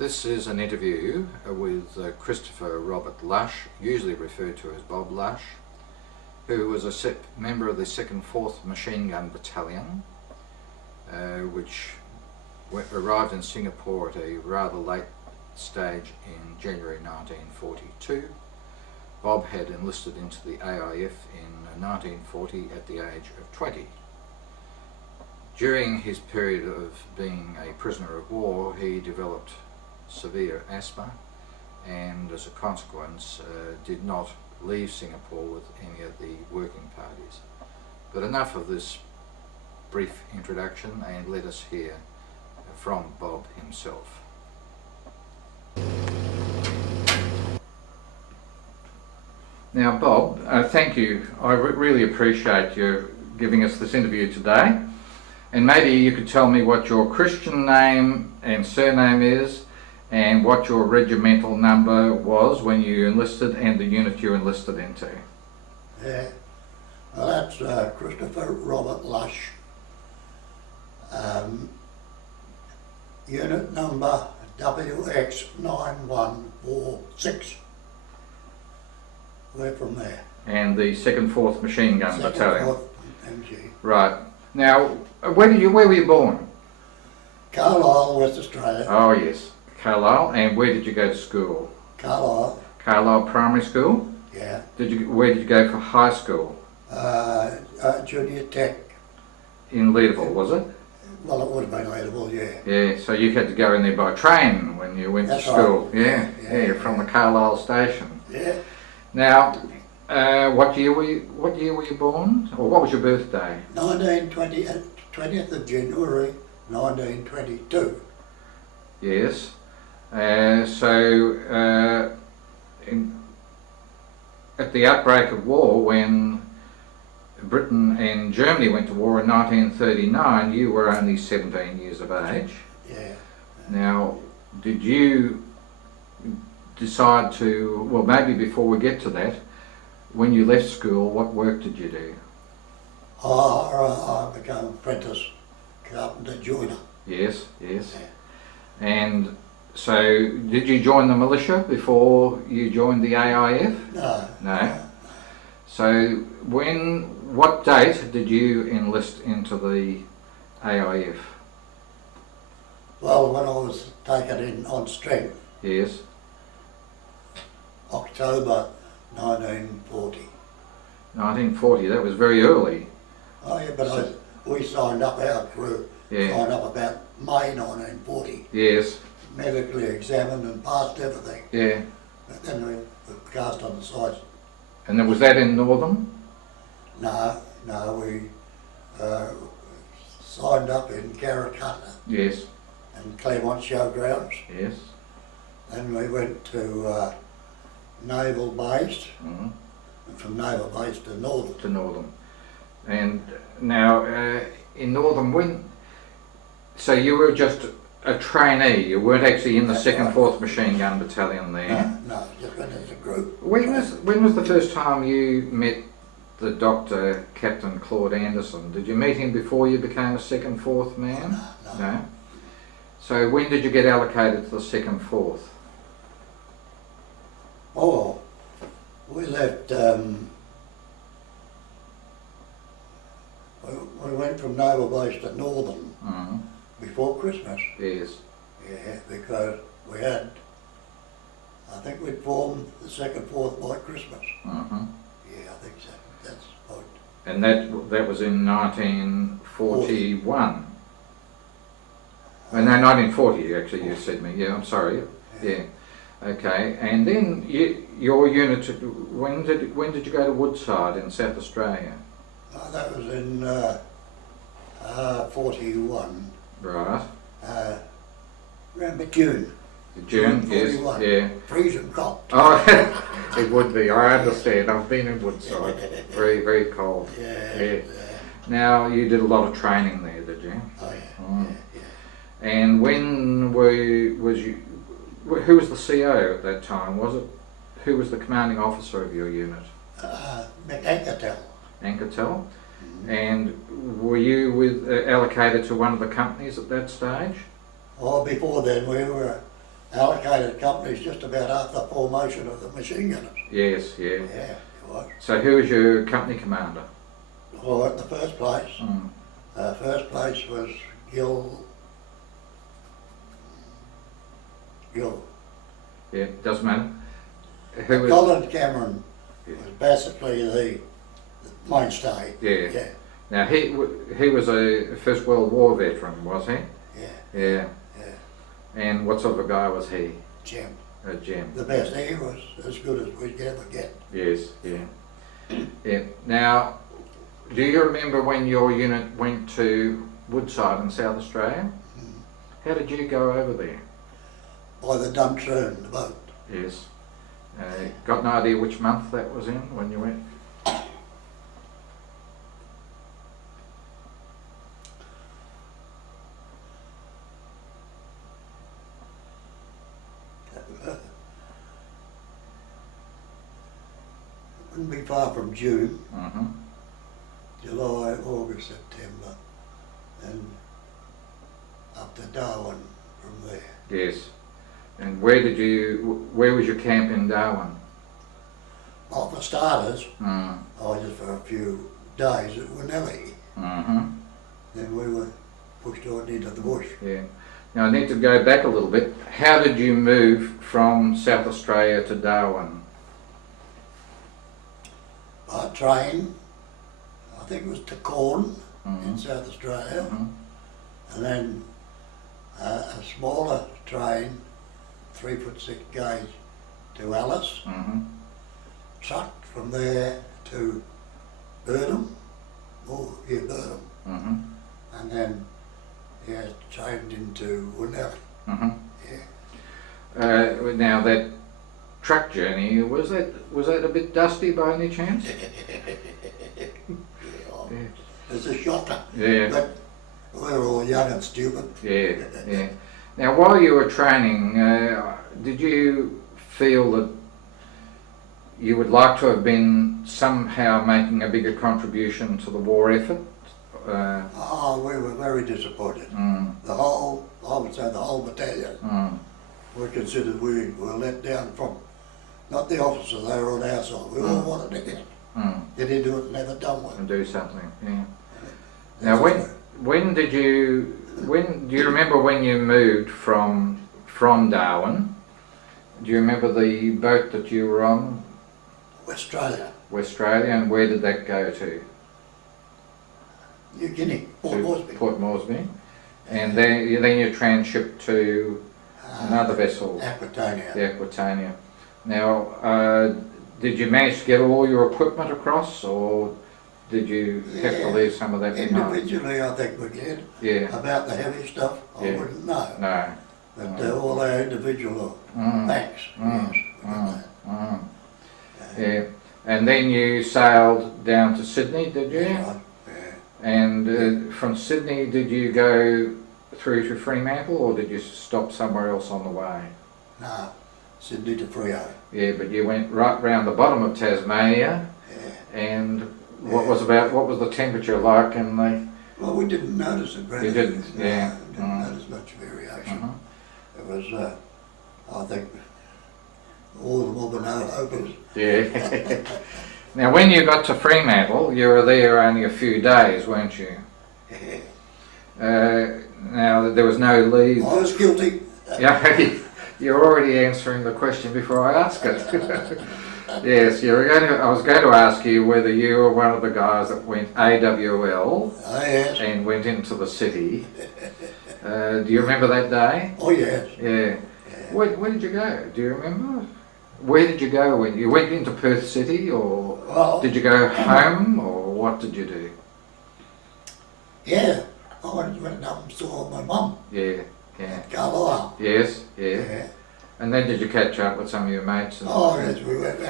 This is an interview with Christopher Robert Lush, usually referred to as Bob Lush, who was a member of the 2nd 4th Machine Gun Battalion, which arrived in Singapore at a rather late stage in January 1942. Bob had enlisted into the AIF in 1940 at the age of 20. During his period of being a prisoner of war, he developed severe asthma and as a consequence did not leave Singapore with any of the working parties. But enough of this brief introduction, and let us hear from Bob himself. Now Bob, thank you. I really appreciate you giving us this interview today. And maybe you could tell me what your Christian name and surname is, and what your regimental number was when you enlisted and the unit you enlisted into. Yeah, well that's Christopher Robert Lush. Unit number WX9146. We're from there. And the 2nd 4th Machine Gun Battalion. 2nd 4th MG. Right. Now, where were you born? Carlisle, West Australia. Oh yes, Carlisle. And where did you go to school? Carlisle. Carlisle Primary School? Yeah. Where did you go for high school? Junior Tech. In Leederville, was it? Well, it would have been Leederville, yeah. Yeah, so you had to go in there by train when you went to school. Right. Yeah, from the Carlisle station. Yeah. Now, what year were you born? Or what was your birthday? 20th of January 1922. Yes. At the outbreak of war, when Britain and Germany went to war in 1939, you were only 17 years of age. Yeah. Now, did you decide to, well maybe before we get to that, when you left school, what work did you do? I became apprentice carpenter joiner. Yes. Yeah. And so, did you join the militia before you joined the AIF? No. So, what date did you enlist into the AIF? Well, when I was taken in on strength. Yes. October 1940. 1940, that was very early. Oh yeah, but we signed up, our crew signed up about May 1940. Yes. Medically examined and passed everything. Yeah. But then we were cast on the sides. And then was that in Northern? No, we signed up in Karrakatta. Yes. And Claremont Showgrounds. Yes. Then we went to Naval Base, and from Naval Base to Northern. To Northern. And now, in Northern, so you were just a trainee, you weren't actually in the 2nd 4th Machine Gun Battalion there? No, just went as a group. When was the first time you met the Doctor, Captain Claude Anderson? Did you meet him before you became a 2nd 4th man? No. So when did you get allocated to the 2nd 4th? Oh, we left, we went from Naval Base to Northern before Christmas. Yes. Yeah, because we had, I think we'd formed the 2nd 4th by Christmas. Yeah, I think so. That's right. And that was in 1941? No, 1940 actually, you said me. Yeah, I'm sorry. Yeah. Okay, and then your unit, when did you go to Woodside in South Australia? That was in 41. Right. Around June. June, yes, yeah. Freezing cold. Oh, it would be, I understand. I've been in Woodside. Very, very cold. Yeah. Now, you did a lot of training there, did you? Oh yeah, yeah. And when who was the CO at that time? Who was the commanding officer of your unit? Anchortel. Anchortel? And were you allocated to one of the companies at that stage? Oh, before then we were allocated companies just about after formation of the machine gunners. Yes, yeah. Yeah, it was. So who was your company commander? Well, in the first place, Mm. first place was Gill. Yeah, doesn't matter. Who was? Colin Cameron Yeah. was basically the mainstay. Yeah. Yeah, Now he was a First World War veteran, was he? yeah, Yeah. yeah. And what sort of a guy was he? Jim. A gem. The best. He was as good as we'd ever get. Yes, yeah. Yeah. Now, do you remember when your unit went to Woodside in South Australia? How did you go over there? By the Duntroon, the boat. Yes. Got no idea which month that was in when you went? Wouldn't be far from June, Mm-hmm. July, August, September, and up to Darwin from there. Yes. And where was your camp in Darwin? Well, for starters, Mm. I was just for a few days at Winnelly. Mm-hmm. Then we were pushed on into the bush. Yeah. Now I need to go back a little bit. How did you move from South Australia to Darwin? By train, I think it was to Corn in Mm-hmm. South Australia, Mm-hmm. and then a smaller train, 3'6" gauge, to Alice. Mm-hmm. Truck from there to Burnham, Burnham, Mm-hmm. and then trained into Winnelly. Mm-hmm. Yeah. Now that truck journey, was that a bit dusty by any chance? Yeah. It's a shocker, Yeah. but we were all young and stupid. Yeah. Yeah. Now while you were training, did you feel that you would like to have been somehow making a bigger contribution to the war effort? We were very disappointed. Mm, I would say the whole battalion, mm, we considered we were let down from, not the officers, they were on our side. We all wanted to get into it and have it done with. and do something. Yeah. That's Now all. when do you remember when you moved from Darwin? Do you remember the boat that you were on, Australia, Westralia, and where did that go to? New Guinea, Port To Moresby. Port Moresby. And then you transshipped to another vessel, Aquitania. the Aquitania. Now, did you manage to get all your equipment across, or did you have to Yeah. leave some of that behind? Individually, I think we did. Yeah. About the heavy stuff, I Yeah. wouldn't know. No. But all our individual packs, yes, we got that. Mm. Yeah. And then you sailed down to Sydney, did you? That's right, yeah. And from Sydney, did you go through to Fremantle, or did you stop somewhere else on the way? No, Sydney to Freo. Yeah, but you went right round the bottom of Tasmania, Yeah. and what was the temperature like in the? Well, we didn't notice it really. You didn't, yeah. No, we didn't Mm. notice much variation. Mhm. It was, I think, all the Mobino opens. Yeah. Now, when you got to Fremantle, you were there only a few days, weren't you? Now there was no leave. I was guilty. Yeah, you're already answering the question before I ask it. Yes, I was going to ask you whether you were one of the guys that went AWL Oh, yes. and went into the city. Do you remember that day? Oh, yes. Yeah. Where did you go? Do you remember? Where did you go when you went into Perth City, or Well, did you go home, or what did you do? yeah, I went up and saw my mum, Yeah, yeah. Carlisle. Yes, yeah. Yeah. And then did you catch up with some of your mates? And, Oh, yes, we went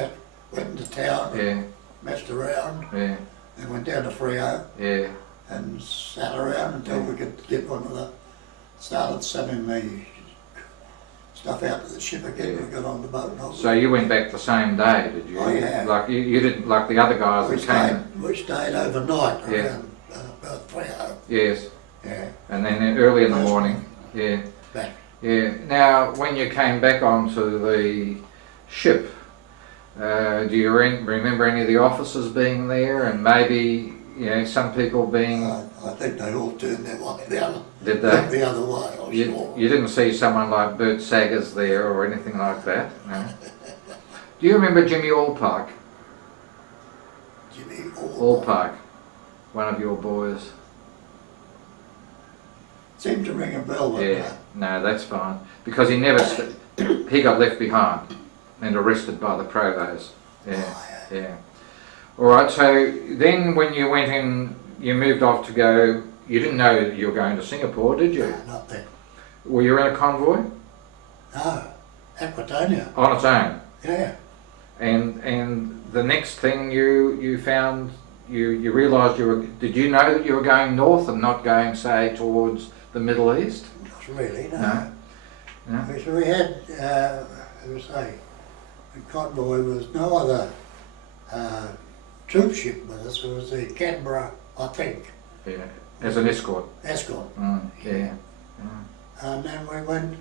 into town, Yeah, messed around, yeah, and went down to Freo yeah. and sat around until we could get started sending the stuff out to the ship again. Yeah. We got on the boat and all. So you went back the same day, did you? Oh, yeah. Like you didn't like the other guys we that came. stayed overnight Yeah. around Freo. Yes. Yeah, And then early in the First morning. Yeah. back. Yeah. Now, when you came back onto the ship, do you remember any of the officers being there, and maybe some people being? I think they all turned their way the other. Did they? The other way, I'm sure. You didn't see someone like Bert Saggers there or anything like that, no? Do you remember Jimmy Allpark? Jimmy Allpark. Allpark, one of your boys. Seemed to ring a bell, but Yeah, no, that's fine. Because he never, he got left behind and arrested by the provost. Yeah, yeah. All right, so then when you went in, you moved off to go, you didn't know you were going to Singapore, did you? no, not then. Were you in a convoy? No, Aquitania. On its own? Yeah. And the next thing you found, you realised did you know that you were going north and not going, say, towards the Middle East? Not really, no. No? No? So we had, as I say, a convoy was no other troop ship with us. It was the Canberra, I think, Yeah, as an escort. escort. Yeah. And then we went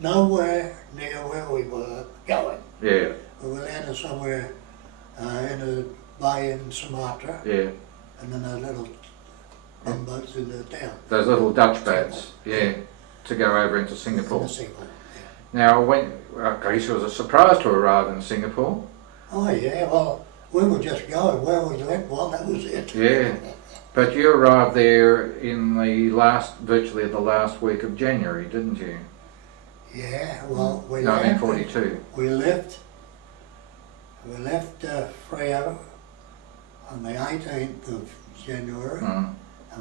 nowhere near where we were going. Yeah, We were landed somewhere in a bay in Sumatra, yeah. and then those little boats in the town. Those little Dutch boats, yeah, to go over into Singapore. In Singapore, Now, I guess it was a surprise to arrive in Singapore. Oh yeah, well, we were just going where we went, well, that was it. Yeah, but you arrived there in virtually the last week of January, didn't you? Yeah, well, we 1942. We left Freo on the 18th of January, and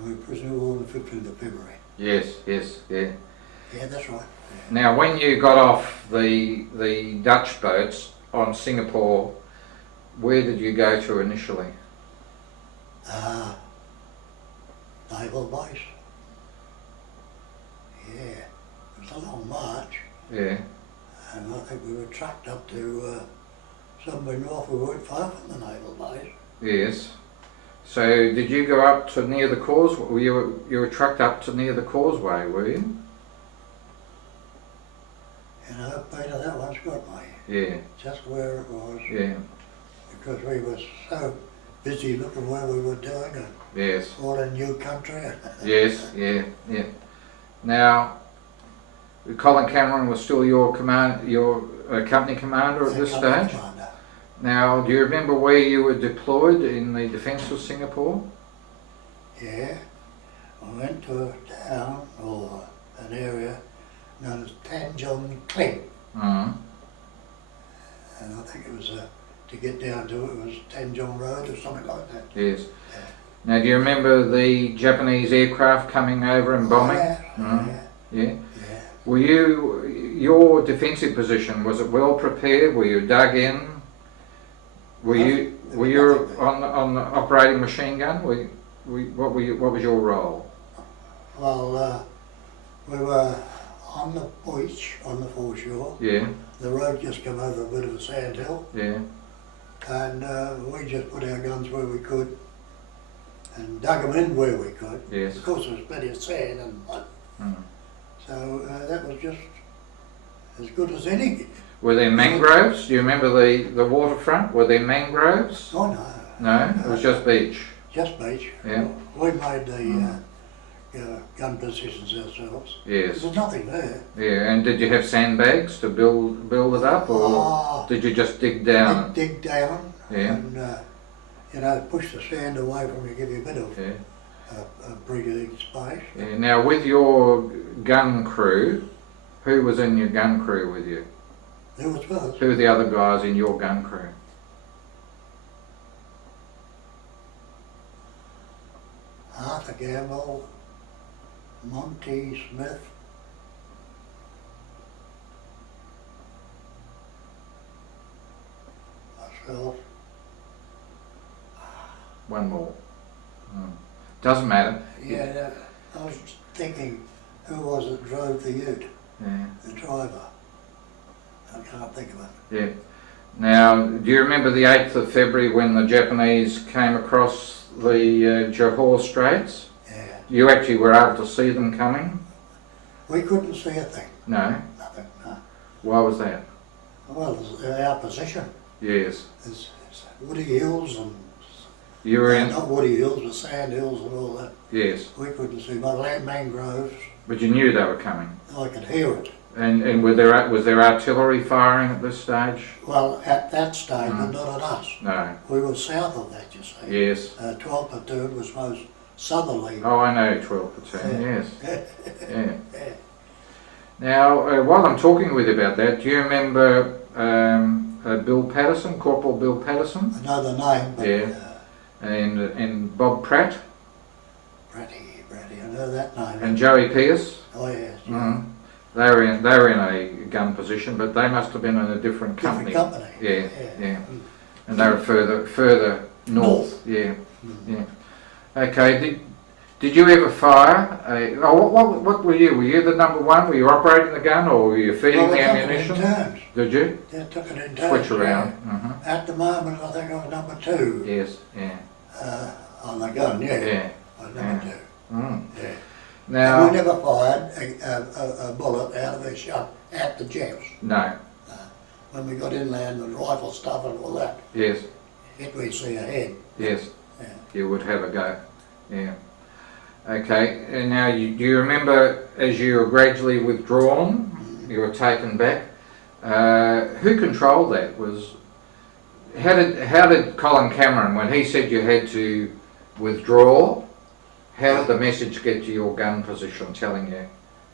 we presumed on the 15th of February. Yes, yes, yeah. Yeah, that's right. Now, when you got off the Dutch boats on Singapore, where did you go to initially? Naval base. Yeah, it was a long march, Yeah. and I think we were trucked up to somewhere north. We weren't far from the naval base. Yes. So, did you go up to near the causeway? You were trucked up to near the causeway, were you? You know, Peter, that one's got me. Yeah. Just where it was. Yeah. Because we were so busy looking where we were doing and Yes. all in new country. Yes. Yeah. Yeah. Now, Colin Cameron was still your company commander at this stage. Commander. Now, do you remember where you were deployed in the defence of Singapore? Yeah, we went to a town or an area known as Tanjong Kling, Mm. and I think it was to get down to it was Tanjong Road or something like that. Yes. Now, do you remember the Japanese aircraft coming over and bombing? Yeah, Yeah. yeah. Were your defensive position, was it well prepared? Were you dug in? Were you on the operating machine gun? What was your role? Well, we were on the beach, on the foreshore. Yeah. The road just come over a bit of a sand hill, Yeah. and we just put our guns where we could and dug them in where we could. Yes. Of course, there was plenty of sand and mud, Mm. so that was just as good as any. Were there mangroves? Do you remember the waterfront? Were there mangroves? Oh no. No, it was just beach. Just beach. Yeah. We made the gun positions ourselves. Yes. There was nothing there. Yeah, and did you have sandbags to build it up, or did you just dig down? Dig down Yeah. and push the sand away from you, give you a bit of Yeah. a breathing space. Yeah. Now, with your gun crew, who was in your gun crew with you? There was us. Who were the other guys in your gun crew? Arthur Gamble, Monty Smith, myself. One more. Doesn't matter. Yeah, I was thinking, who was it drove the ute? Yeah. The driver. I can't think of it. Yeah. Now, do you remember the 8th of February when the Japanese came across the Johor Straits? Yeah. You actually were able to see them coming? We couldn't see a thing. No? Nothing, no. Why was that? Well, our position Yes. is woody hills and You were in... not woody hills, but sand hills and all that. Yes. We couldn't see, but mangroves, But you knew they were coming. I could hear it. And was there artillery firing at this stage? Well, at that stage, but not at us. No. We were south of that, you see. Yes. 12th platoon was most southerly. Oh, I know 12 platoon, Yeah. yes. Yeah. Now, while I'm talking with you about that, do you remember Bill Patterson, Corporal Bill Patterson? I know the name, but Yeah. And Bob Pratt? Bratty, I know that name. And Joey Pierce? Oh yes. Yeah. Mm. They were in a gun position, but they must have been in a different company. Different company. Yeah, yeah. And they were further north. Yeah, yeah. Okay. Did you ever fire? What were you? Were you the number one? Were you operating the gun, or were you feeding the ammunition? Took it in turns. Did you? They took it in turns. Switch around. Yeah. At the moment, I think I was number 2. Yes. Yeah. On the gun, yeah. Yeah. I was number 2. Mm. Yeah. Now. And we never fired a bullet out of a shot at the Japs. No. When we got inland with rifle stuff and all that, Yes. if we see ahead. Yes. Yeah. You would have a go. Yeah. Okay. And now, do you remember as you were gradually withdrawn, you were taken back? Who controlled that? How did Colin Cameron, when he said you had to withdraw, how did the message get to your gun position telling you?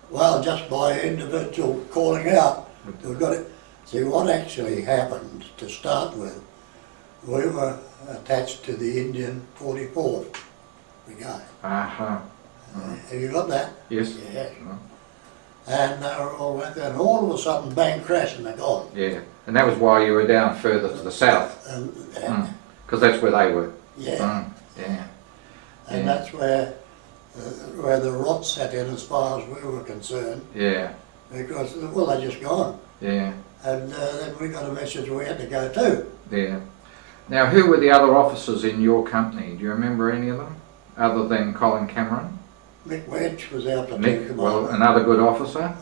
Well, just by individual calling out. We've got it. See, what actually happened to start with, we were attached to the Indian 44th Brigade. Uh-huh. Have you got that? Yes. Yes. And they were all right there, and all of a sudden, bang, crash, and they're gone. Yeah. And that was why you were down further to the south. Because that's where they were. Yeah. Yeah. And that's where the rot set in as far as we were concerned. Yeah. Because, well, they're just gone. Yeah. And then we got a message we had to go too. Yeah. Now, who were the other officers in your company? Do you remember any of them, other than Colin Cameron? Mick Wedge was our platoon Mick, commander. well, another good officer?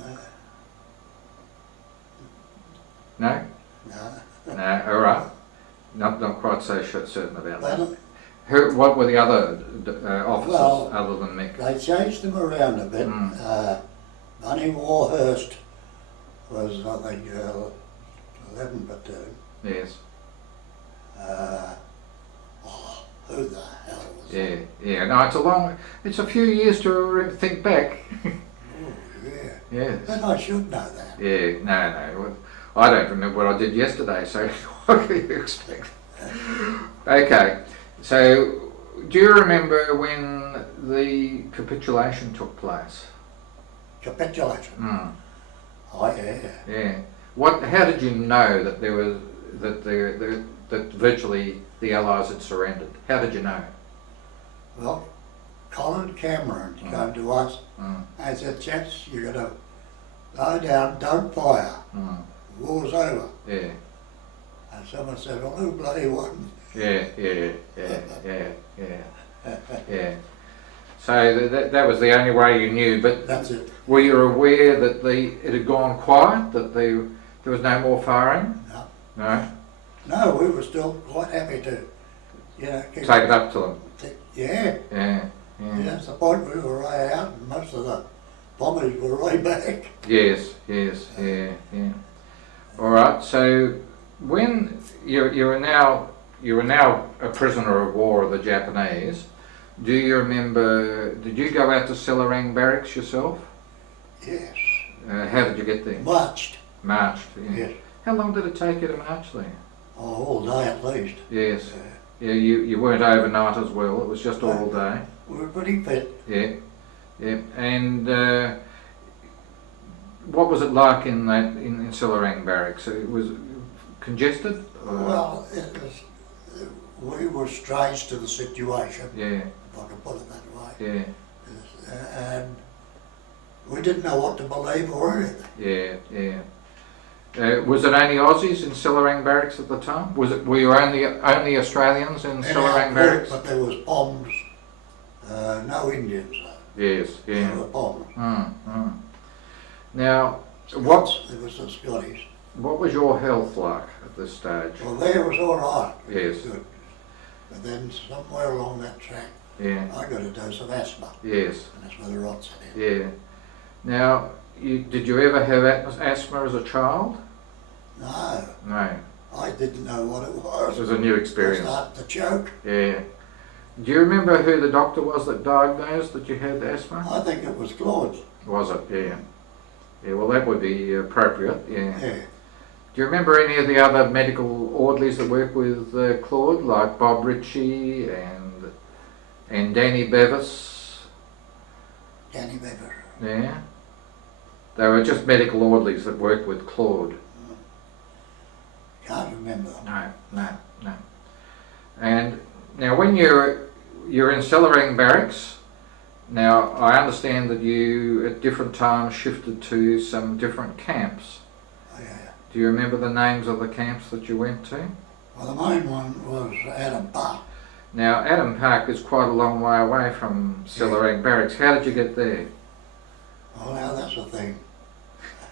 No? No. No, all right. Not quite so certain about that. But What were the other officers Well, other than Mick? they changed them around a bit. Bunny Warhurst was, I think, 11 platoon. Yes. Who the hell was Yeah, yeah. No, it's a few years to think back. that? Oh, yeah. Yes. But I should know that. Yeah, no. Well, I don't remember what I did yesterday, so what can you expect? Okay, so do you remember when the capitulation took place? Capitulation. Mm. Oh, yeah. Yeah. How did you know that there was that virtually the Allies had surrendered? How did you know? Well, Colin Cameron came to us and said, "Chaps, you got to lie down, don't fire. War's over." Yeah. And someone said, "Well, who bloody won?" Yeah. So that was the only way you knew. But That's it. were you aware that it had gone quiet? That there was no more firing? No. No. No, we were still quite happy to, keep Take it up to them. Yeah. Yeah. That's the point. We were right out, and most of the bombers were right back. Yes. Yeah. All right. So when you were now a prisoner of war of the Japanese, do you remember? Did you go out to Selarang Barracks yourself? Yes. How did you get there? Marched. Marched. Yeah. Yes. How long did it take you to march there? Oh, all day at least. Yes. Yeah. You weren't overnight as well. It was just all day. We were pretty fit. Yeah. And what was it like in Selarang Barracks? It was congested? Well, we were strange to the situation, Yeah. if I can put it that way. Yeah. And we didn't know what to believe or anything. Yeah. Was it only Aussies in Selarang Barracks at the time? Were you only Australians in Selarang Barracks? But there was bombs, no Indians though. Yes. There Yeah. were bombs. Now, Scots, what there was the Scottish. was your health like at this stage? Well, there was all right. Yes. Good. But then somewhere along that track, Yeah. I got a dose of asthma, Yes. and that's where the rot set in. Yeah. Now, did you ever have asthma as a child? No, No. I didn't know what it was. It was a new I experience. started to choke. Yeah. Do you remember who the doctor was that diagnosed that you had asthma? I think it was Claude's. Was it? Yeah. Yeah, well that would be appropriate, yeah. Yeah. Do you remember any of the other medical orderlies that work with Claude, like Bob Ritchie and Danny Bevis? Danny Bever. Yeah. They were just medical orderlies that worked with Claude. Can't remember them. No. And now when you're in Cellaring Barracks, now I understand that you at different times shifted to some different camps. Oh, yeah. Do you remember the names of the camps that you went to? Well, the main one was Adam Park. Now Adam Park is quite a long way away from Cellaring Barracks. How did you get there? Well, now that's the thing.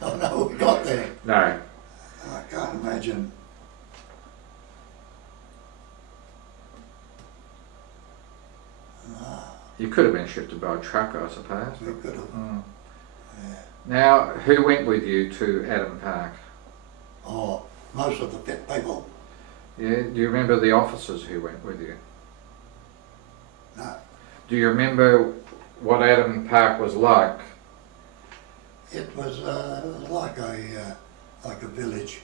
I don't know we got there. No. I can't imagine. You could have been shifted by a truck, I suppose. We could have. Mm. Yeah. Now, who went with you to Adam Park? Oh, most of the fit people. Yeah. Do you remember the officers who went with you? No. Do you remember what Adam Park was like? It was like a village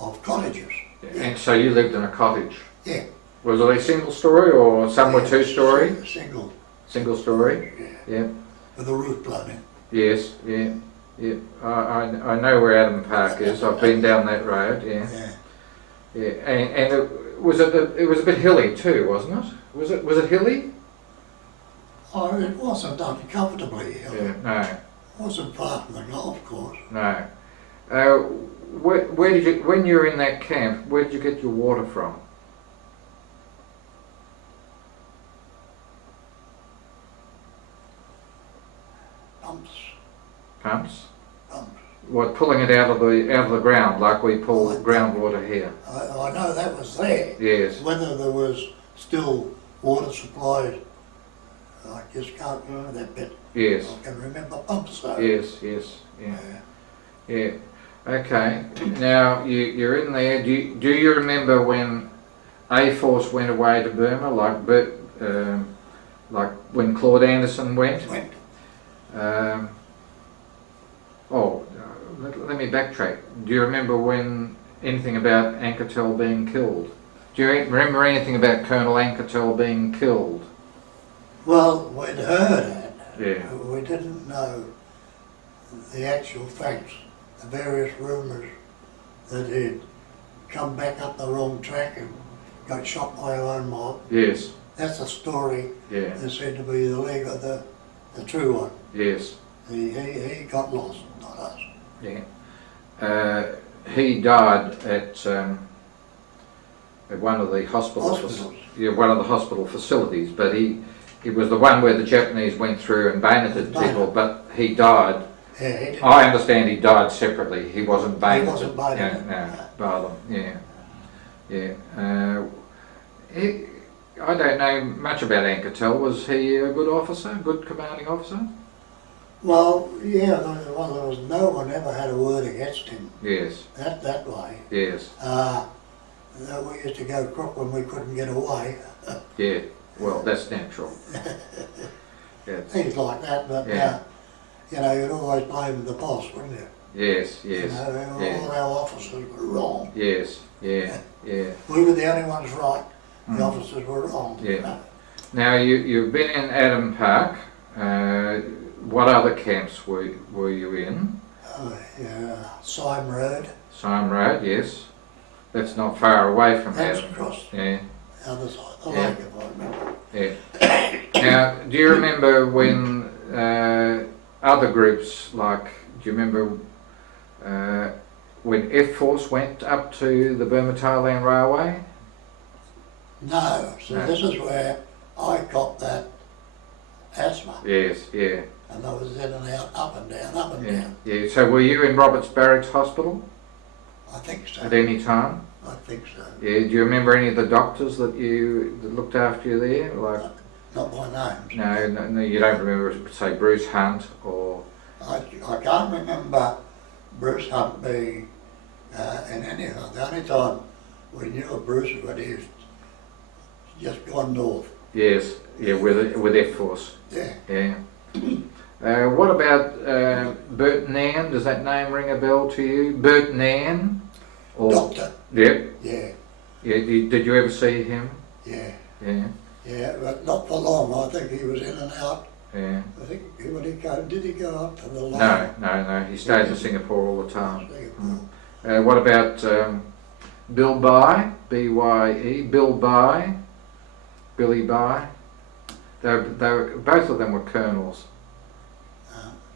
of cottages. Yeah. And so you lived in a cottage. Yeah. Was it a single story or some were two story? Single. Single story? Yeah. Yeah. With a roof blown in. Yes, yeah. Yeah. I know where Adam Park is. I've been down that road, yeah. Yeah. Yeah. And it was a bit hilly too, wasn't it? Was it hilly? Oh, it wasn't uncomfortably hilly. Yeah, no. It wasn't far from the golf course. No. Where did you, when you were in that camp, where did you get your water from? Pumps. Pumps? Pumps. What, pulling it out of the ground like we pull groundwater here? I know that was there. Yes. Whether there was still water supplied, I just can't remember that bit. Yes. I can remember pumps though. Yes, yeah. Yeah. Okay. Now you're in there. Do you remember when A Force went away to Burma, like when Claude Anderson went? Let me backtrack. Do you remember anything about Anketel being killed? Do you remember anything about Colonel Anketel being killed? Well, we'd heard it. Yeah. We didn't know the actual facts, the various rumours that he'd come back up the wrong track and got shot by our own mob. Yes. That's the story. Yeah. That said to be the leg of the true one. Yes. He got lost, not us. Yeah. He died at one of the Hospitals. one of the hospital facilities, but he was the one where the Japanese went through and bayoneted people, but he died. Yeah, he didn't. I understand he died separately. He wasn't bayoneted. He wasn't bayoneted. Yeah, no, by them. Yeah. I don't know much about Anketel. Was he a good officer, good commanding officer? Well, yeah, there was no one ever had a word against him. Yes. That way. Yes. We used to go crook when we couldn't get away. Yeah. Well, that's natural. Yeah. Things like that, but Yeah. you'd always blame the boss, wouldn't you? Yes. Yes. All our officers were wrong. Yes. Yeah. Yeah. We were the only ones right. The officers were wrong. Yeah. Now you've been in Adam Park. What other camps were you in? Sime Road. Sime Road, yes. That's not far away from That's Adam. across Yeah. the other side of the Yeah. lake, if I remember. Yeah. Now, do you remember when other groups, like, do you remember when F Force went up to the Burma-Thailand Railway? No, so No. this is where I got that asthma. Yes, yeah. and I was in and out, up and down, up and Yeah. down. Yeah. So were you in Roberts Barracks Hospital I think so. at any time? I think so. Yeah. Do you remember any of the doctors that looked after you there? Like, Not by names. no, you don't remember, say, Bruce Hunt or... I can't remember Bruce Hunt being in any of them. The only time we knew of Bruce was when he was just gone north. Yes, yeah, with Air Force. Yeah. Yeah. What about Bert Nan? Does that name ring a bell to you? Bert Nan? Or, Doctor. Yep. Yeah. Yeah. Did you ever see him? Yeah. Yeah. Yeah, but not for long. I think he was in and out. Yeah. I think when he came, did he go up to the line? No. He stayed in Singapore all the time. Singapore. What about Bill Bye? B-Y-E. Bill Bye. Billy Bye. Both of them were colonels.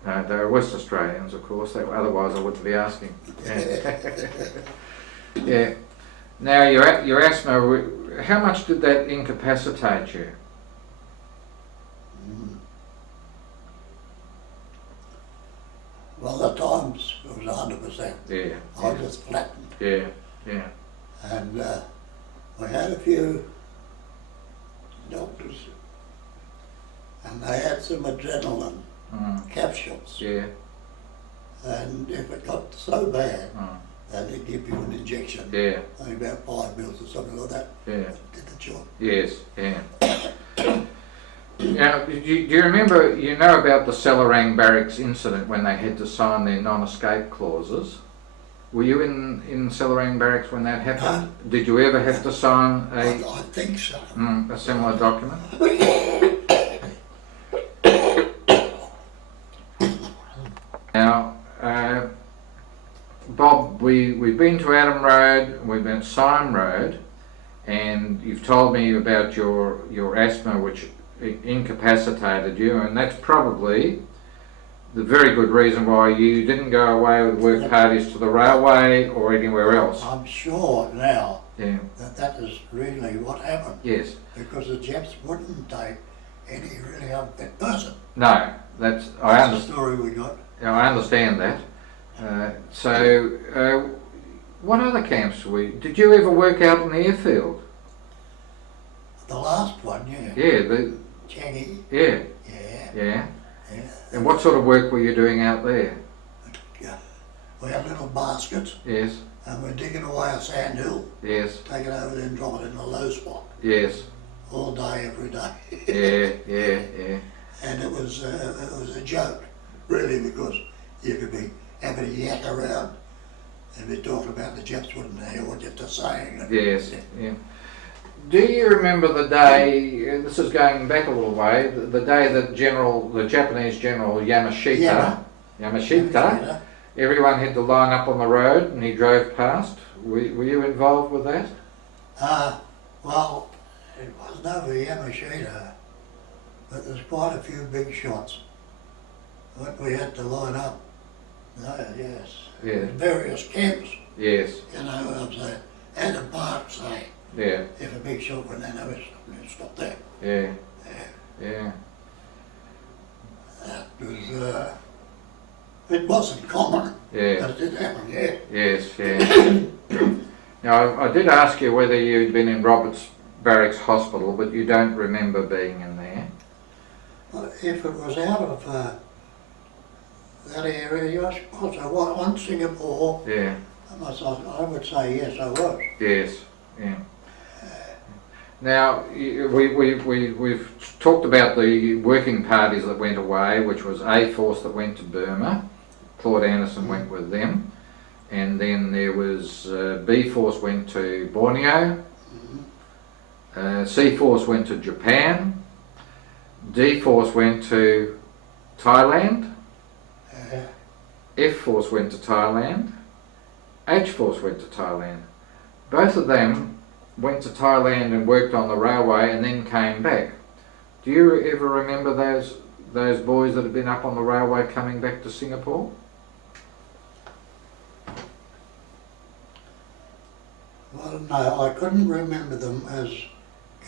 They were West Australians, of course. Otherwise, I wouldn't be asking. Yeah. Yeah. Now, your asthma. How much did that incapacitate you? Well, at times it was 100%. Yeah. I was just flattened. Yeah. And we had a few doctors, and they had some adrenaline capsules. Yeah. And if it got so bad, Mm. they'd give you an injection. Yeah. Only about 5 mils or something like that. Yeah. Did the job. Yes. Yeah. Now, do you remember? You know about the Selarang Barracks incident when they had to sign their non-escape clauses. Were you in Selarang Barracks when that happened? No. Did you ever have to sign I think so. a similar document? Now, Bob, we've been to Adam Road, we've been to Syme Road, and you've told me about your asthma, which incapacitated you, and that's probably the very good reason why you didn't go away with work parties to the railway or anywhere else. I'm sure now Yeah. that is really what happened. Yes. Because the Japs wouldn't take any really unfit person. No. That's the story we got. I understand that. What other camps did you ever work out in the airfield? The last one, yeah. Yeah. Changi. Yeah. Yeah. Yeah. Yeah. And what sort of work were you doing out there? Yeah. We had little baskets, Yes. and we're digging away a sand hill, Yes. take it over there and drop it in a low spot Yes. all day, every day. Yeah. And it was a joke, really, because you could be having a yak around and be talking about the Japs wouldn't hear what you're saying. Yes. Yeah. Do you remember the day? This is going back a little way. The day that the Japanese General Yamashita, everyone had to line up on the road, and he drove past. Were you involved with that? Well, it wasn't over Yamashita, but there's quite a few big shots that we had to line up. Yes. Yeah. Various camps, Yes. you know what I'm saying. And a park, say, Yeah. if a big shot went in, it stop there. Yeah. Yeah. Yeah. That was, it wasn't common, Yeah. but it did happen, yeah. Yes. Yeah. Now, I did ask you whether you'd been in Roberts Barracks Hospital, but you don't remember being in there. Well, if it was out of that area, I suppose I was on Singapore. Yeah. I would say yes, I was. Yes. Yeah. Now, we've talked about the working parties that went away, which was A Force that went to Burma. Claude Anderson went with them. And then there was B Force went to Borneo. C Force went to Japan. D Force went to Thailand. F Force went to Thailand. H Force went to Thailand. Both of them went to Thailand and worked on the railway and then came back. Do you ever remember those boys that had been up on the railway coming back to Singapore? Well, no, I couldn't remember them as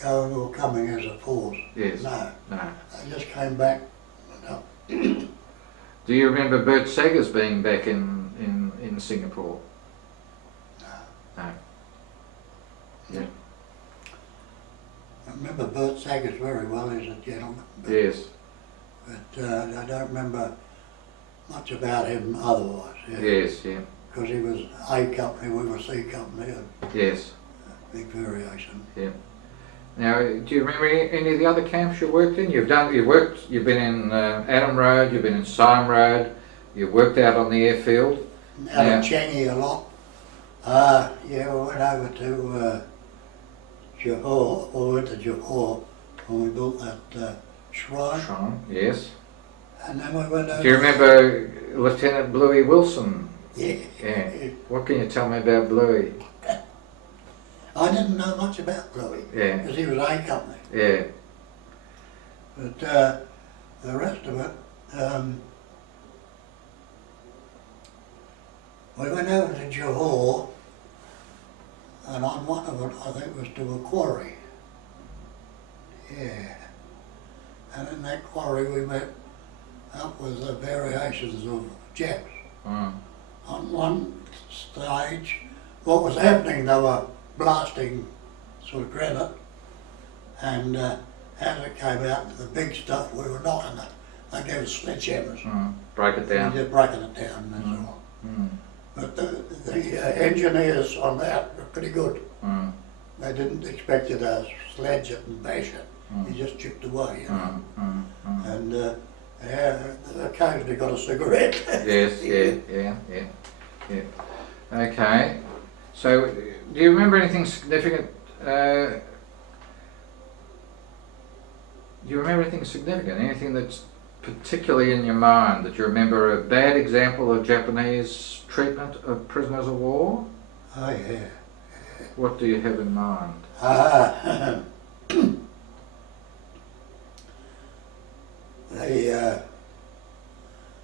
going or coming as a force. Yes. No, No. they just came back Do you remember Bert Saggers being back in Singapore? No. Yeah. I remember Bert Saggers very well as a gentleman. Yes. But I don't remember much about him otherwise. Yeah. Yes. Yeah. Because he was A company, we were C company, and Yes. big variation. Yeah. Now, do you remember any of the other camps you worked in? You've been in Adam Road, you've been in Syme Road, you've worked out on the airfield. Out Yeah. of Changi a lot. Yeah, we went over to Johor, we went to Johor when we built that shrine. Sean, yes. And then we went over. Do you remember Lieutenant Bluey Wilson? Yeah. Yeah. What can you tell me about Bluey? I didn't know much about Bluey. Yeah. Because he was A company. Yeah. But the rest of it, we went over to Johor, and on one of it, I think it was to a quarry. Yeah. And in that quarry we met up with the variations of Japs. Mm. On one stage, what was happening, they were blasting sort of granite, and as it came out, the big stuff, we were knocking it. They gave us sledgehammers. Mm. Break it down. We just breaking it down, that's all. Mm. But the engineers on that were pretty good. Mm. They didn't expect you to sledge it and bash it. Mm. You just chipped away, you know. Mm. Mm. Mm. And yeah, occasionally got a cigarette. Yes, yeah. Okay. So, do you remember anything significant? Do you remember anything significant? Anything that's particularly in your mind that you remember a bad example of Japanese treatment of prisoners of war? Oh yeah. What do you have in mind? They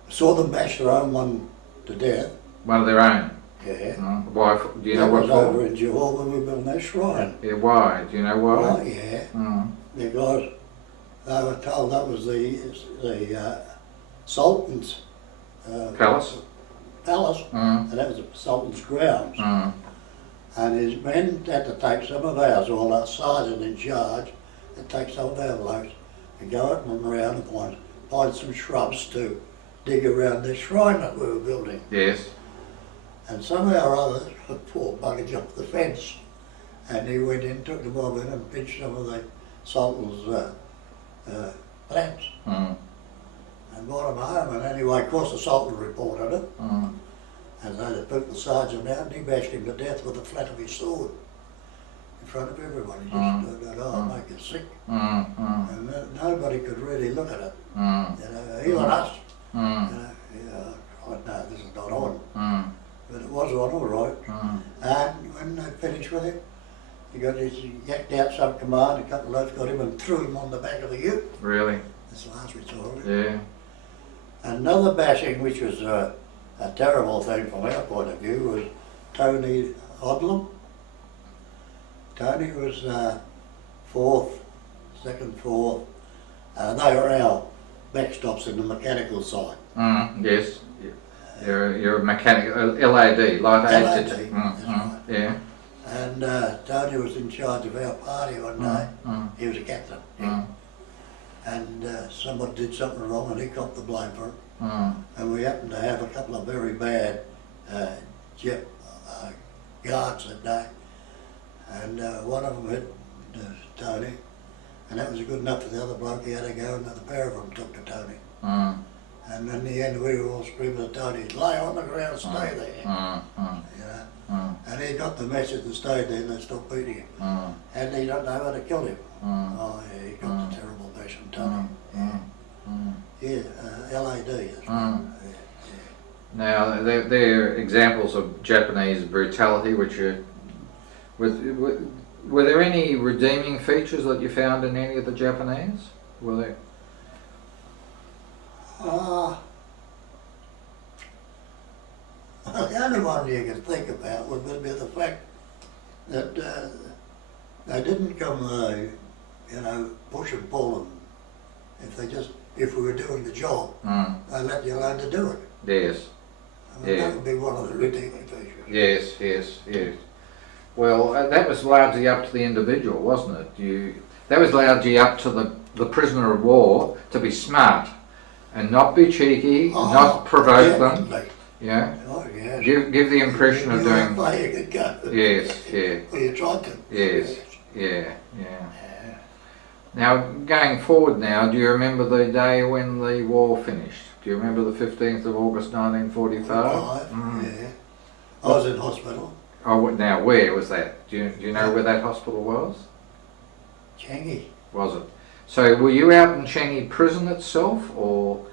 saw them bash their own one to death. One of their own. Yeah. Why? Do you know That what was for? over in Johor when we built that shrine. Yeah. Why? Do you know why? Oh yeah. Mm. Because they were told that was the Sultan's Palace. palace, Mm. and that was the Sultan's grounds. Mm. And his men had to take some of ours, all that sergeant in charge, and take some of our blokes and go out and around and find some shrubs to dig around the shrine that we were building. Yes. And somehow or other, the poor bugger jumped the fence, and he went in, took the mob in and pinched some of the Sultan's plants Mm. and brought them home. And anyway, of course the Sultan reported it, Mm. and so they took the sergeant out and he bashed him to death with the flat of his sword in front of everyone. He just stood there, oh, make you sick. Mm. Mm. And nobody could really look at it, Mm. you know, even us. Mm. You know, yeah, I no, this is not on. Mm. But it was on all right. Mm. And when they finished with him, he yacked out some command, a couple of those got him and threw him on the back of the ute. Really? That's the last we saw of him. Yeah. Another bashing, which was a terrible thing from our point of view, was Tony Odlum. Tony was second, fourth. They were our backstops in the mechanical side. Mm. Yes. You're a mechanic, LAD, light aid. LAD, Mm. that's Mm. right. Yeah. And Tony was in charge of our party one day. Mm. He was a captain. Mm. And someone did something wrong and he got the blame for it. Mm. And we happened to have a couple of very bad jet guards that day. And one of them hit Tony, and that was good enough for the other bloke. He had to go, and the pair of them took to Tony. Mm. And in the end, we were all screaming at Tony, lay on the ground, stay there. Mm. Mm. You know? Mm. And he got the message and stayed there, and they stopped beating him. Mm. And they don't know how to kill him. Mm. Oh, yeah, he got the terrible bash from Tony. Mm. Mm. Yeah, LAD, that's right. Mm. Yeah. Now, they're examples of Japanese brutality, which are. Were there any redeeming features that you found in any of the Japanese? Were there? The only one you can think about would be the fact that they didn't come, push and pull, and if they just if we were doing the job, they let you alone to do it. Yes. I mean, Yeah. that would be one of the ridiculous issues. Yes, yes, yes. Well, that was largely up to the individual, wasn't it? That was largely up to the prisoner of war to be smart and not be cheeky, not provoke them. Yeah. Oh, yes. Give the impression of doing. You could go. Yes, yeah. Well, you tried to. Yes, yeah, yeah. Now, going forward now, do you remember the day when the war finished? Do you remember the 15th of August 1945? Yeah. I was in hospital. Oh, now where was that? Do you know where that hospital was? Changi. Was it? So were you out in Changi prison itself, or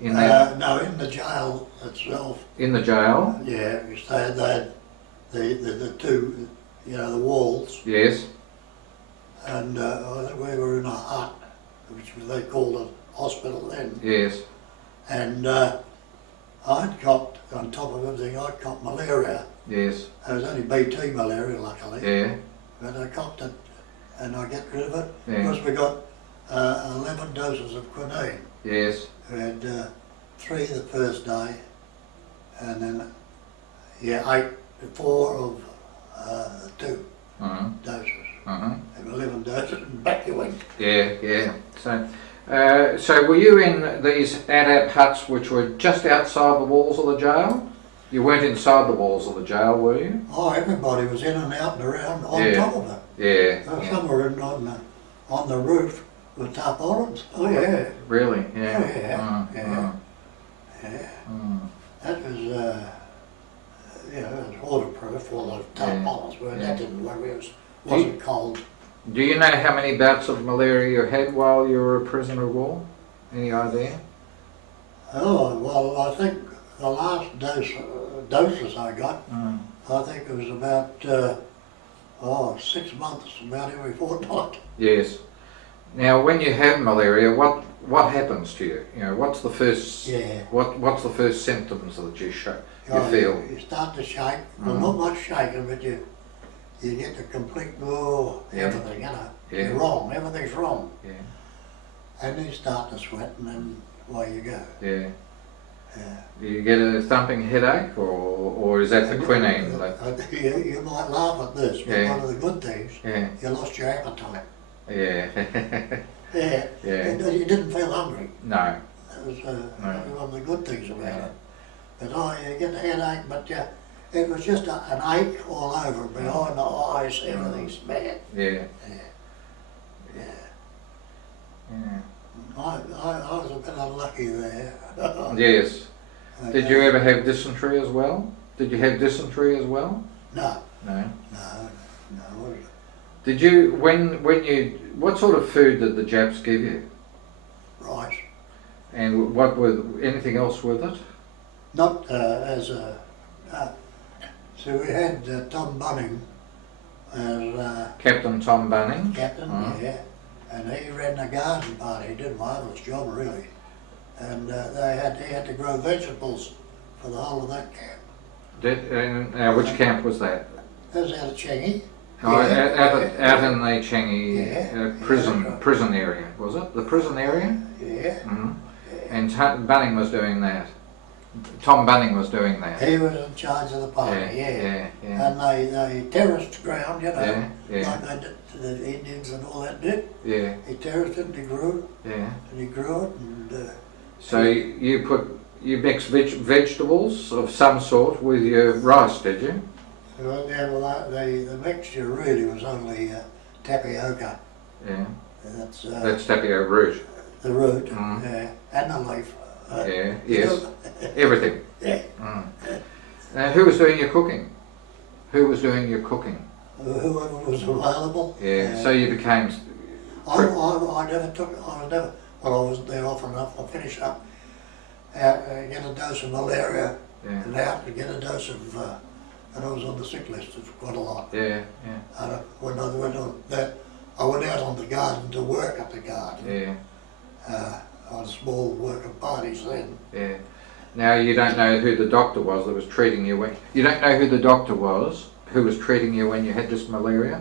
in that? No, in the jail itself. In the jail? Yeah, we stayed there. The two, you know, the walls. Yes. And I think we were in a hut, which they called a hospital then. Yes. And I'd copped, on top of everything, I'd copped malaria. Yes. It was only BT malaria, luckily. Yeah. But I copped it, and I get rid of it. Yeah. Because we got 11 doses of quinine. Yes. We had 3 the first day, and then, yeah, 4 of 2 doses. And 11 doses, and back you went. Yeah, yeah. So were you in these ADAP huts which were just outside the walls of the jail? You weren't inside the walls of the jail, were you? Oh, everybody was in and out and around on top of it. Yeah. Some were on the roof with tarpaulins. Oh yeah. Really? Yeah. Oh, yeah. That was, it was waterproof, all those tarpaulins were. That didn't work. It wasn't cold. Do you know how many bouts of malaria you had while you were a prisoner of war? Any idea? Oh, well, I think the last doses I got, I think it was about 6 months, about every fortnight. Yes. Now, when you have malaria, what happens to you? You know, what's the first? Yeah. What's the first symptoms that you feel? You start to shake. Well, not much shaking, but you get the complete everything, you know. Yeah. You're wrong. Everything's wrong. Yeah. And then you start to sweat, and then away you go. Yeah. Yeah. Do you get a thumping headache, or is that the quinine? You might laugh at this, but one of the good things, you lost your appetite. Yeah. Yeah. You didn't feel hungry. No. That was one of the good things about it. But you get a headache, but it was just an ache all over, behind the eyes, everything's bad. Yeah. I was a bit unlucky there. Yes. Did you ever have dysentery as well? Did you have dysentery as well? No. No. No. Did you, what sort of food did the Japs give you? Rice. And anything else with it? Not as a, so we had Tom Bunning as Captain Tom Bunning? captain, yeah. And he ran the garden party. He did a marvellous job, really. And he had to grow vegetables for the whole of that camp. Which camp was that? That was out of Changi. Oh, out in the Changi prison area, was it? The prison area? Yeah. And Bunning was doing that. Tom Bunning was doing that. He was in charge of the party, yeah. And they terraced ground, you know, like they did to the Indians and all that did. Yeah. He terraced it and he grew. Yeah. And he grew it and... So you mixed vegetables of some sort with your rice, did you? Well, the mixture really was only tapioca. Yeah. That's tapioca root. The root, and the leaf. Yes. Everything. Yeah. And who was doing your cooking? Whoever was available. Yeah. So you became. I never took. Well, I wasn't there often enough. I finish up, get a dose of malaria, and out to get a dose of. And I was on the sick list quite a lot. Yeah. When I went on that, I went out on the garden to work at the garden. Yeah. On small worker parties then. Yeah. Now you don't know who the doctor was that was treating you when you don't know who the doctor was who was treating you when you had this malaria.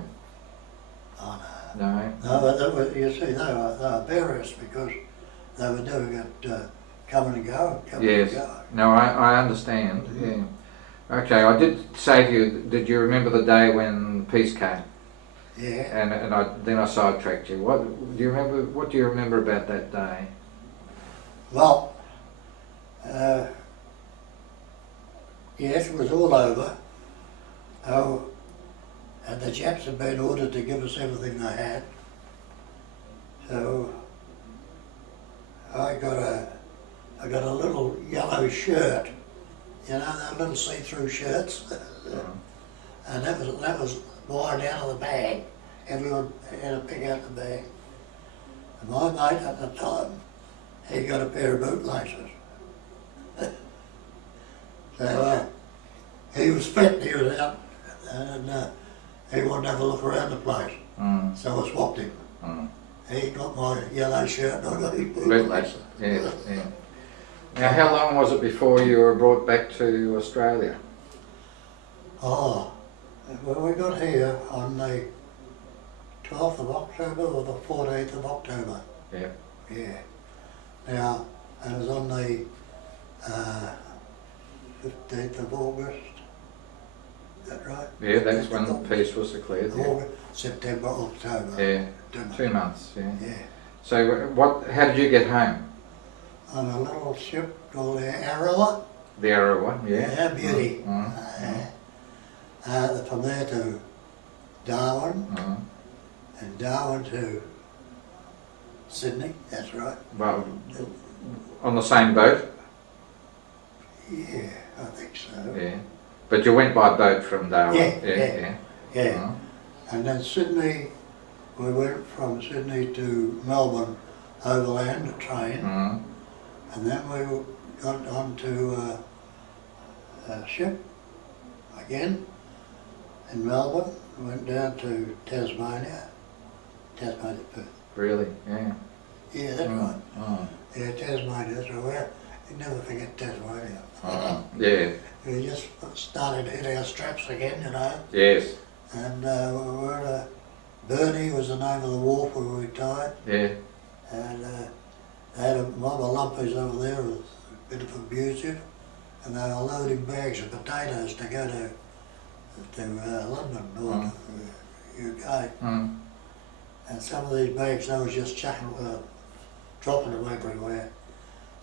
Oh no. No, but you see, they were various because they were doing it coming and going, coming Yes. and going. No, I understand. Yeah. Okay, I did say to you, did you remember the day when peace came? Yeah. And then I sidetracked you. What do you remember? What do you remember about that day? Well, yes, it was all over. Oh, and the Japs had been ordered to give us everything they had. So I got a little yellow shirt, you know, those little see-through shirts, and that was worn out of the bag. Everyone had to pick out the bag. And my mate at the time, he got a pair of bootlaces. So he was fit, he was out, and he wanted to have a look around the place. So I swapped him. He got my yellow shirt and I got his bootlaces. Yeah, yeah. Now, how long was it before you were brought back to Australia? Oh, well, we got here on the 12th of October or the 14th of October. Yeah. Yeah. Now, it was on the 15th of August. Is that right? Yeah, that's when peace was declared. Yeah. August, September, October. Yeah. September. 2 months. Yeah. Yeah. So, how did you get home? On a little ship called the Arawa. The Arrow one. Yeah. Yeah, beauty. Mm. From there to Darwin, Mm. and Darwin to Sydney, that's right. Well, on the same boat. Yeah, I think so. Yeah. But you went by boat from Darwin. Yeah. Mm. And then Sydney, we went from Sydney to Melbourne overland, a train, Mm. and then we got onto a ship again in Melbourne, went down to Tasmania, Perth. Really? Yeah. Yeah, that's Mm. right. Mm. Yeah, Tasmania, that's right. You never forget Tasmania. Yeah. We just started hitting our straps again, you know. Yes. And we were at Burnie was the name of the wharf where we retired. Yeah. And they had a mob of lumpies over there who was a bit of abusive. And they were loading bags of potatoes to go to London or to UK. Mm. And some of these bags they was just dropping them everywhere.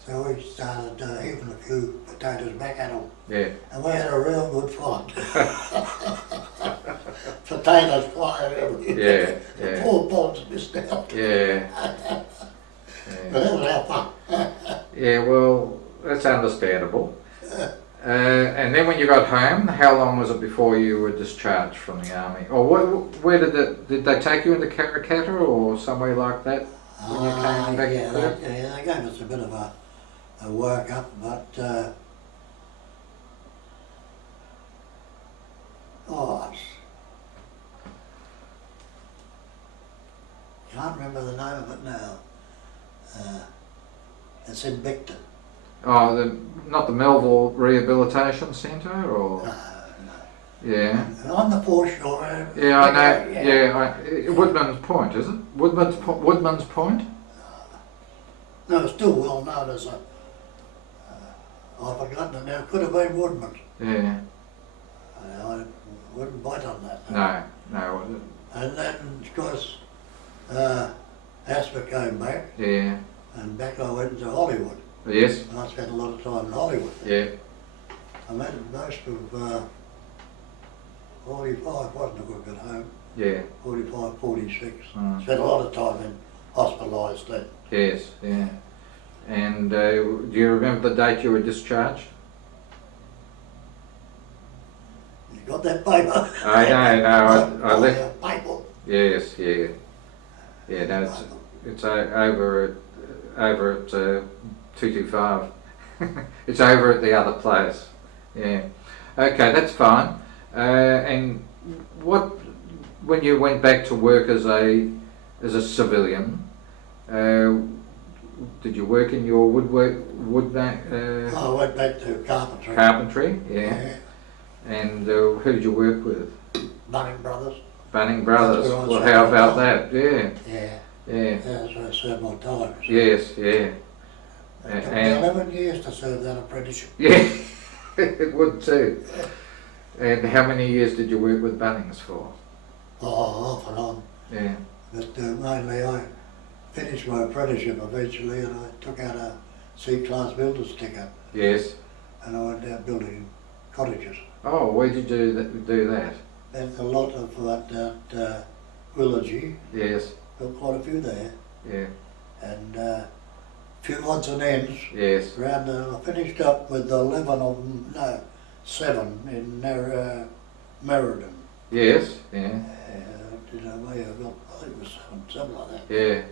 So we started heaving a few potatoes back at them. Yeah. And we had a real good fight. Potatoes flying everywhere. Yeah. Yeah. Poor pods missed out. Yeah. But that was our fun. Yeah, well, that's understandable. And then when you got home, how long was it before you were discharged from the army? Or where did they take you into Karrakatta or somewhere like that when you came back? Yeah, they gave us a bit of a workup, but can't remember the name of it now. It's in Victor. Oh, not the Melville Rehabilitation Centre, or? No. Yeah. On the foreshore. Yeah, I know. Yeah, Woodman's Point, is it? Woodman's Point? No, it's still well known as I've forgotten it now. Could have been Woodman's. Yeah. I wouldn't bite on that. No. And then, of course, Asper came back, Yeah. and back I went to Hollywood. Yes. And I spent a lot of time in Hollywood. Yeah. I made most of 45, wasn't it, when I got home? Yeah. 45, 46. Mm. Spent a lot of time in hospitalised then. Yes. Yeah. And do you remember the date you were discharged? You got that paper? I know. I left. Paper. Yes. Yeah. Yeah. No, it's over at 225. It's over at the other place. Yeah. Okay, that's fine. And when you went back to work as a civilian, did you work in your woodbank? I went back to carpentry. Carpentry, yeah. And who did you work with? Bunning Brothers. Bunning Brothers. That's where I was Well, from. how about that? Yeah. Yeah. Yeah. As I served my time. So Yes, yeah. it took me And 11 years to serve that apprenticeship. yeah, it would too. And how many years did you work with Bunnings for? Oh, off and on. Yeah. But mainly I finished my apprenticeship eventually, and I took out a C-class builder's ticket, Yes. and I went out building cottages. Oh, where did you do that? There's a lot of that Willogy, Yes. built quite a few there, Yeah. and few odds and ends. Yes. Around, I finished up with 11 of them, no, 7 in Meriden. Yes. Yeah. Did I may have got, I think it was 7, something like that. Yeah.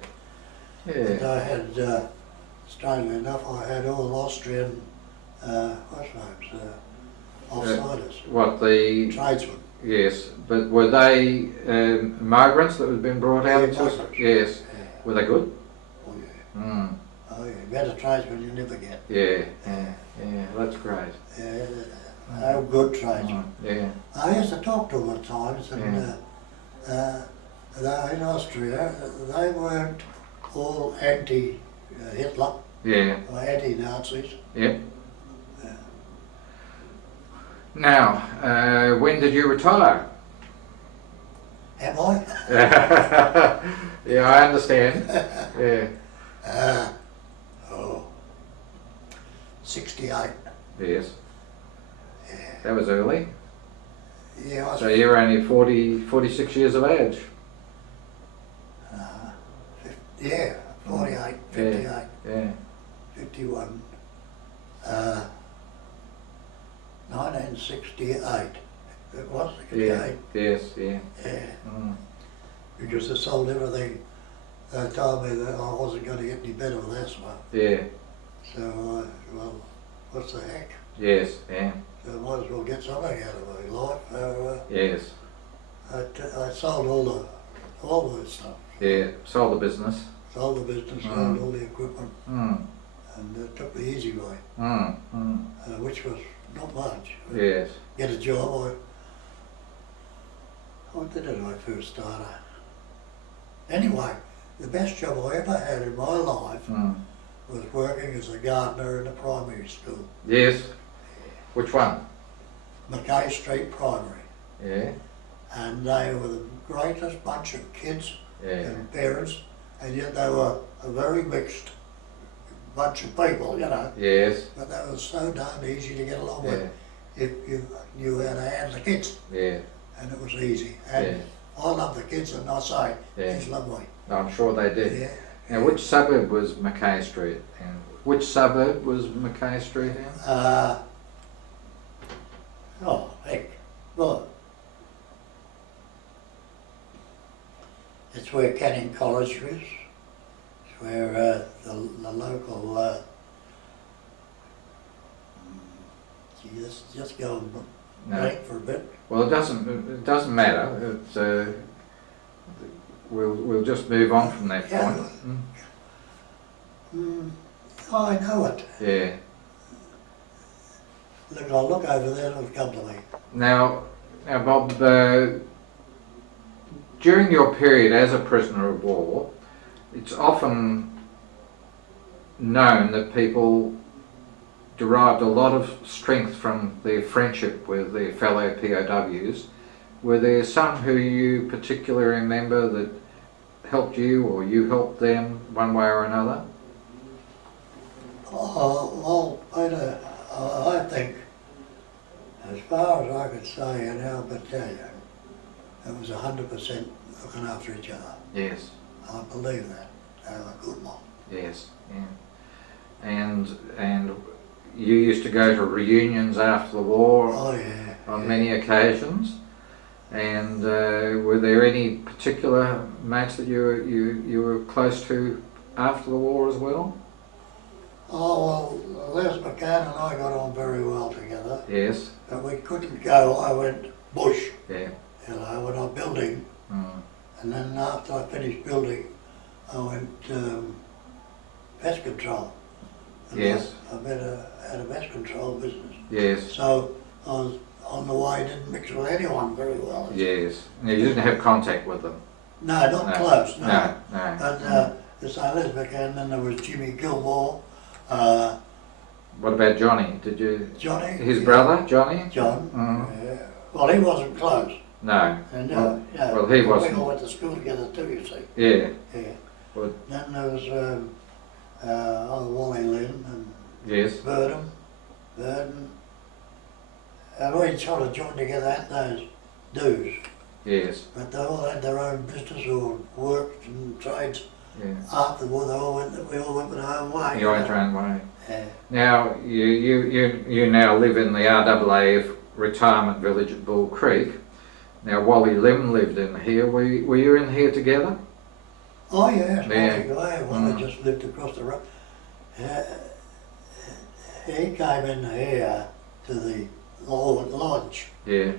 But Yeah. I had, strangely enough, I had all Austrian, what's names, offsiders, What the? tradesmen. Yes, but were they migrants that had been brought out? Yeah, to- migrants. Yes. Yeah. Were they good? Oh yeah. Mm. Oh yeah. Better tradesmen you never get. Yeah. Yeah. Yeah. That's great. Yeah. They were good tradesmen. Yeah. I used to talk to them at times, and they, in Austria, they weren't all anti-Hitler Yeah. or anti-Nazis. Yep. Now, when did you retire? Am I? Yeah, I understand. Yeah. Oh, 68. Yes. Yeah. That was early. Yeah, I was, So you're only 46 years of age. yeah, 48, 58, Yeah. 51. 1968. It was 68. Yeah. Yes. Yeah. Yeah. Mm. Because they sold everything. They told me that I wasn't going to get any better with asthma. Yeah. So, well, what's the heck? Yes. Yeah. So I might as well get something out of my life. So Yes. I sold all the stuff. Yeah. Sold the business. Sold the business, Mm. sold all the equipment, Mm. and took the easy way, Mm. Mm. which was not much. Yes. Get a job. What did I first start? Anyway, the best job I ever had in my life Mm. was working as a gardener in a primary school, Yes. Which one? Mackay Street Primary, Yeah. and they were the greatest bunch of kids Yeah. and parents, and yet they were a very mixed bunch of people, you know. Yes. But that was so darn easy to get along Yeah. with if you knew how to handle the kids, Yeah. and it was easy. And Yeah. I love the kids, and I say, Yeah. kids love me. I'm sure they did. Yeah. Now, which suburb was Mackay Street in? Which suburb was Mackay Street in? Oh, heck. Well, it's where Canning College is. It's where the local. Gee, just go and No. break for a bit. Well, it doesn't matter. It's, we'll just move on from that Yeah. point. Mm. I know it. Yeah. Look, I'll look over there and it'll come to me. Now, Bob, during your period as a prisoner of war, it's often known that people derived a lot of strength from their friendship with their fellow POWs. Were there some who you particularly remember that helped you, or you helped them one way or another? Oh, well, Peter, I think, as far as I could say in our battalion, it was 100% looking after each other. Yes. I believe that. They were a good lot. Yes. Yeah. And you used to go to reunions after the war Oh yeah. on yeah. many occasions. And were there any particular mates that you were close to after the war as well? Oh well, Les McCann and I got on very well together, Yes. but we couldn't go. I went bush, Yeah. you know, when I was building, Mm. and then after I finished building, I went pest control. And Yes. I had a pest control business. Yes. So I was on the way, didn't mix with anyone very well. Yes. Now, you didn't have contact with them. No, not No. close, no. No, no. And there's Elizabeth, and then there was Jimmy Gilmore, What about Johnny? Did you? Johnny. His brother, Johnny? John. Mm. Well, he wasn't close. No. And, well, he wasn't. We all went to school together too, you see. Yeah. Yeah. Well, Then there was Wally Lynn and yes. Verdon. And we sort of joined together at those dues. Yes. But they all had their own business or worked and trades. Yeah. Afterward, we all went our own way. You went your own way. Yeah. Now, you now live in the RAAF retirement village at Bull Creek. Now, Wally Lim lived in here. Were you in here together? Oh yes, Yeah. Wally just lived across the road. He came in here to the lodge, Yeah.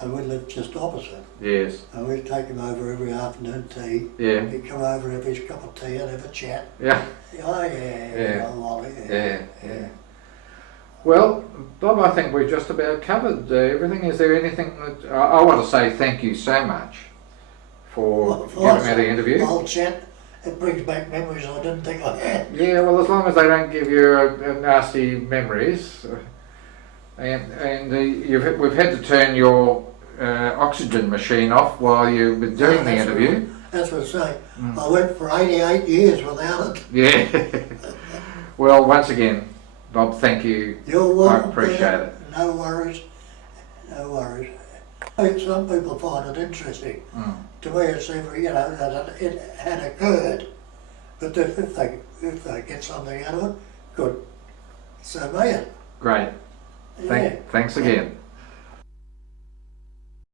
and we lived just opposite. Yes. And we'd take him over every afternoon tea. Yeah. He'd come over, have his cup of tea and have a chat. Yeah. Oh yeah, Yeah. Wally, Yeah. Yeah. Well, Bob, I think we've just about covered everything. Is there anything that I want to say? Thank you so much for giving me the interview. Old chat, it brings back memories I didn't think I had. Yeah, well, as long as they don't give you nasty memories, and we've had to turn your oxygen machine off while you've been doing the interview. Right. That's what I say. I went for 88 years without it. Yeah. Well, once again, Bob, thank you. You're welcome. I appreciate it. No worries. No worries. Some people find it interesting. To me, it's every, that it had occurred. But if they get something out of it, good. So be it. Great. Yeah. Thanks again.